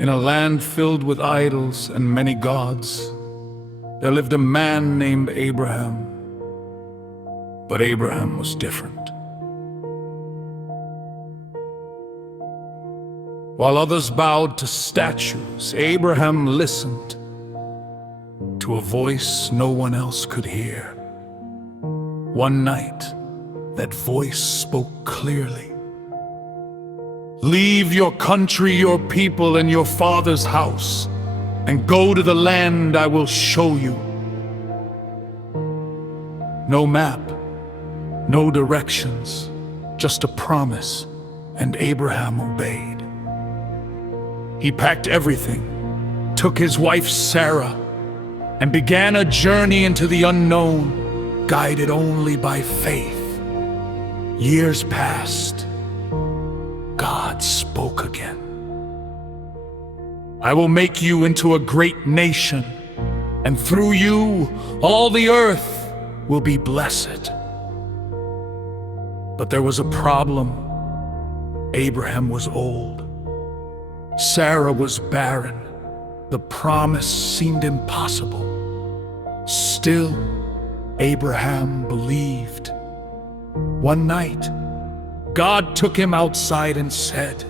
In a land filled with idols and many gods, there lived a man named Abraham. But Abraham was different. While others bowed to statues, Abraham listened to a voice no one else could hear. One night, that voice spoke clearly. "Leave your country, your people, and your father's house, and go to the land I will show you." No map, no directions, just a promise, and Abraham obeyed. He packed everything, took his wife Sarah, and began a journey into the unknown, guided only by faith. Years passed. God spoke again. "I will make you into a great nation, and through you all the earth will be blessed." But there was a problem. Abraham was old. Sarah was barren. The promise seemed impossible. Still, Abraham believed. One night, God took him outside and said,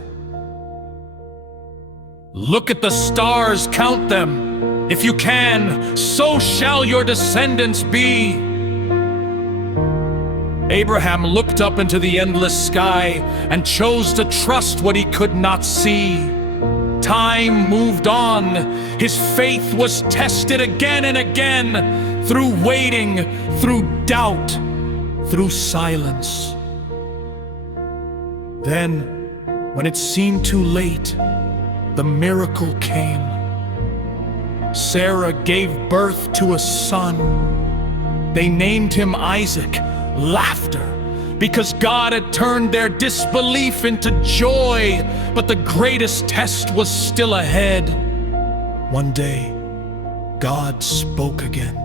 "Look at the stars, count them. If you can, so shall your descendants be." Abraham looked up into the endless sky and chose to trust what he could not see. Time moved on. His faith was tested again and again, through waiting, through doubt, through silence. Then, when it seemed too late, the miracle came. Sarah gave birth to a son. They named him Isaac, laughter, because God had turned their disbelief into joy. But the greatest test was still ahead. One day, God spoke again.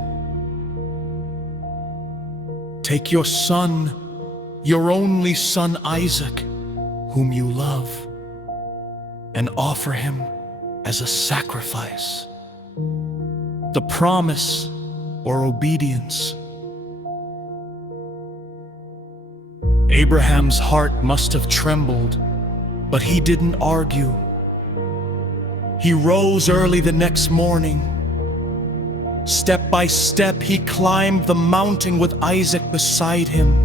"Take your son, your only son Isaac, whom you love, and offer him as a sacrifice." The promise or obedience. Abraham's heart must have trembled, but he didn't argue. He rose early the next morning. Step by step, he climbed the mountain with Isaac beside him.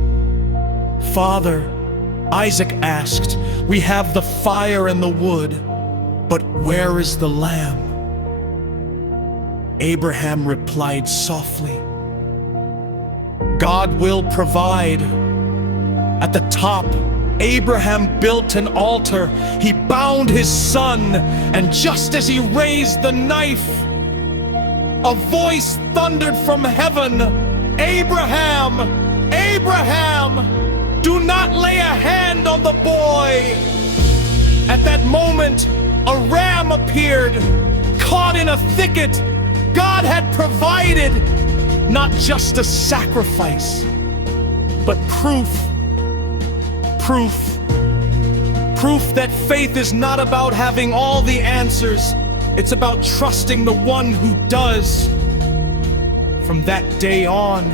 "Father," Isaac asked, "we have the fire and the wood, but where is the lamb?" Abraham replied softly, "God will provide." At the top, Abraham built an altar. He bound his son, and just as he raised the knife, a voice thundered from heaven, "Abraham! Abraham! Do not lay a hand on the boy!" At that moment, a ram appeared, caught in a thicket. God had provided not just a sacrifice, but proof that faith is not about having all the answers. It's about trusting the one who does. From that day on,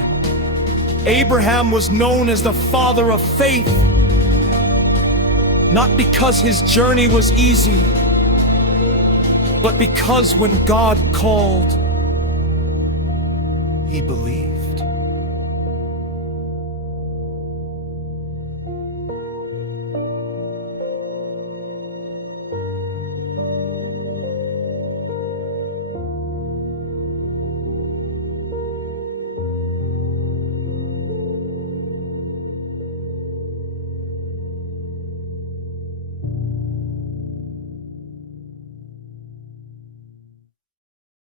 Abraham was known as the father of faith, not because his journey was easy, but because when God called, he believed.